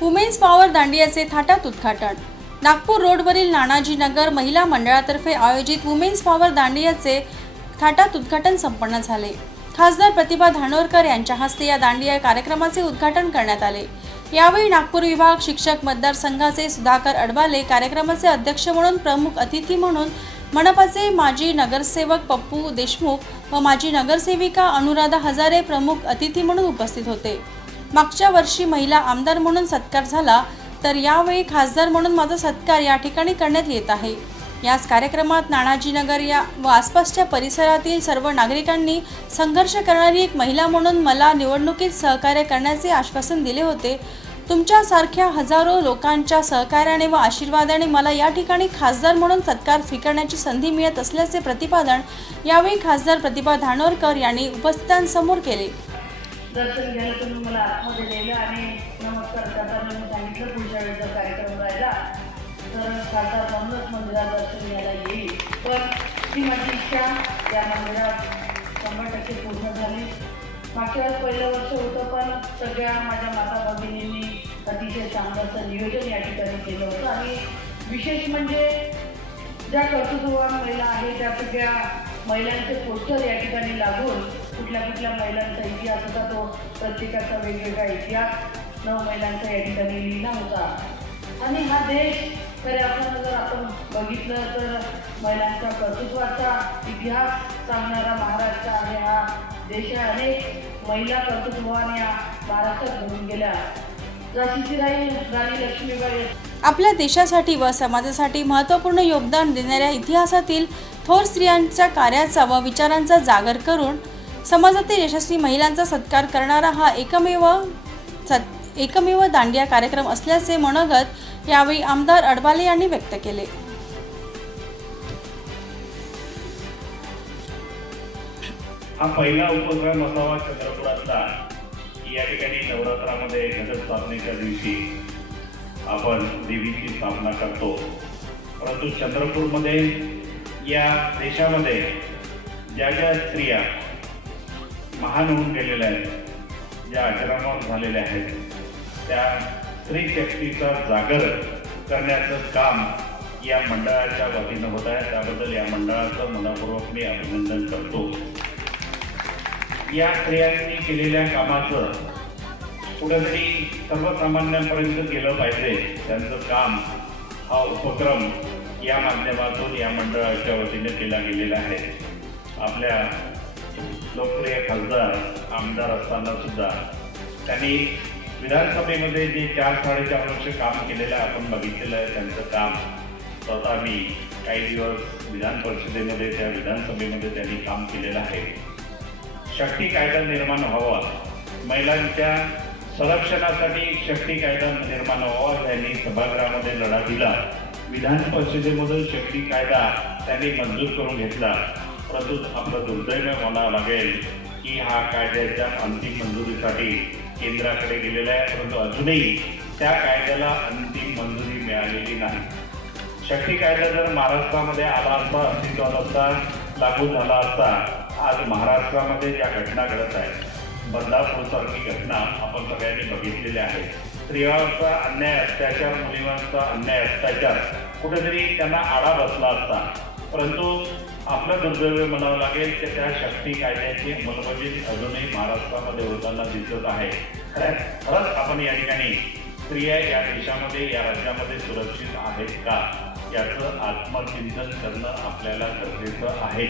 Women's power दांडियाचे थाटात उद्घाटन. नागपूर रोडवरील नानाजी नगर महिला मंडळातर्फे आयोजित वुमेन्स पॉवर दांडियाचे थाटात उद्घाटन संपन्न झाले. खासदार प्रतिभा धानोरकर यांच्या हस्ते या दांडिया कार्यक्रमाचे उद्घाटन करण्यात आले. यावेळी नागपूर विभाग शिक्षक मतदारसंघाचे सुधाकर अडबाले कार्यक्रमाचे अध्यक्ष म्हणून प्रमुख अतिथी म्हणून मनपाचे माजी नगरसेवक पप्पू देशमुख व माजी नगरसेविका अनुराधा हजारे प्रमुख अतिथी म्हणून उपस्थित होते. मागच्या वर्षी महिला आमदार म्हणून सत्कार झाला तर यावेळी खासदार म्हणून माझा सत्कार या ठिकाणी करण्यात येत आहे. याच कार्यक्रमात नानाजीनगर या व आसपासच्या परिसरातील सर्व नागरिकांनी संघर्ष करणारी एक महिला म्हणून मला निवडणुकीत सहकार्य करण्याचे आश्वासन दिले होते. तुमच्यासारख्या हजारो लोकांच्या सहकार्याने व आशीर्वादाने मला या ठिकाणी खासदार म्हणून सत्कार स्वीकारण्याची संधी मिळत असल्याचे प्रतिपादन यावेळी खासदार प्रतिभा धानोरकर यांनी उपस्थितांसमोर केले. दर्शन घ्यायला तुम्ही मला आतमध्ये नेलं आणि नमस्कार करताना मी सांगितलं पुढच्या वेळेचा कार्यक्रम राहिला. तर खासदार म्हणूनच मंदिरात दर्शन घ्यायला येईल पण ती माझी इच्छा त्या मंदिरात शंभर टक्के पूर्ण झाली. मागच्या वेळेस पहिलं वर्ष होतं पण सगळ्या माझ्या माता भगिनींनी अतिशय चांगलं असं नियोजन या ठिकाणी केलं होतं. आणि विशेष म्हणजे ज्या कर्तृत्ववान महिला आहेत त्या सगळ्या महिलांचे पोस्टर या ठिकाणी लागून कुठल्या कुठल्या महिलांचा इतिहास होता तो प्रत्येकाचा वेगवेगळा इतिहास नऊ महिलांचा या ठिकाणी लिहिला होता. आणि हा देश खऱ्या अर्थानं जर आपण बघितलं तर महिलांच्या कर्तृत्वाचा इतिहास सांगणारा महाराष्ट्र आहे. हा देश अनेक महिला कर्तृत्वाने या महाराष्ट्रात घडून गेल्या. आपल्या देशासाठी व समाजासाठी महत्त्वपूर्ण योगदान देणाऱ्या इतिहासातील थोर स्त्रियांच्या कार्याचा व विचारांचा जागर करून समाजातील यशस्वी महिलांचा सत्कार करणारा हा एकमेव सत् एकमेव दांडिया कार्यक्रम असल्याचे मनोगत यावेळी आमदार अडबाले यांनी व्यक्त केले. हा पहिला उपक्रम असावा चंद्रपुरातला. की या ठिकाणी नवरात्रामध्ये घटस्थापनेच्या दिवशी आपण देवीची स्थापना करतो. परंतु चंद्रपूरमध्ये या देशामध्ये ज्या ज्या स्त्रिया महान होऊन गेलेल्या आहेत. ज्या अजरामर झालेल्या आहेत. त्या स्त्री शक्तीचा जागर करण्याचं काम या मंडळाच्या वतीनं होत आहे. त्याबद्दल या मंडळाचं मनापूर्वक मी अभिनंदन करतो. या स्त्रियांनी केलेल्या कामाचं कुठेतरी सर्वसामान्यांपर्यंत गेलं पाहिजे. त्यांचं काम हा उपक्रम या माध्यमातून या मंडळाच्या वतीने केला गेलेला आहे. आपल्या लोकप्रिय खासदार आमदार असताना सुद्धा त्यांनी विधानसभेमध्ये जे चार साडेचार वर्ष काम केलेलं आहे आपण बघितलेलं आहे त्यांचं काम. स्वतः मी काही दिवस विधान परिषदेमध्ये त्या विधानसभेमध्ये त्यांनी काम केलेलं आहे. शक्ती कायदा निर्माण व्हावा. महिलांच्या संरक्षणासाठी शक्ती कायदा निर्माण व्हावा त्यांनी सभागृहामध्ये लढा दिला. विधान परिषदेमधून शक्ती कायदा त्यांनी मंजूर करून घेतला. परंतु आपलं दुर्दैव म्हणावं लागेल की हा कायद्याच्या अंतिम मंजुरीसाठी केंद्राकडे गेलेला आहे परंतु अजूनही त्या कायद्याला अंतिम मंजुरी मिळालेली नाही. शक्ती कायदा जर महाराष्ट्रामध्ये आला असता अस्तित्वात असता लागू झाला असता आज महाराष्ट्रामध्ये ज्या घटना घडत आहेत बदलापूरसारखी घटना आपण सगळ्यांनी बघितलेल्या आहेत स्त्रियांचा अन्याय अत्याचार मुलींचा अन्याय अत्याचार कुठेतरी त्यांना आळा बसला असता. परंतु आपलं दुर्दैव म्हणावं लागेल की त्या शक्ती कायद्याची अंमलबजावणी अजूनही महाराष्ट्रामध्ये होताना दिसत आहे. खरंच खरंच आपण या ठिकाणी स्त्रिया या देशामध्ये या राज्यामध्ये सुरक्षित आहेत का? याचं आत्मचिंतन करणं आपल्याला गरजेचं आहे.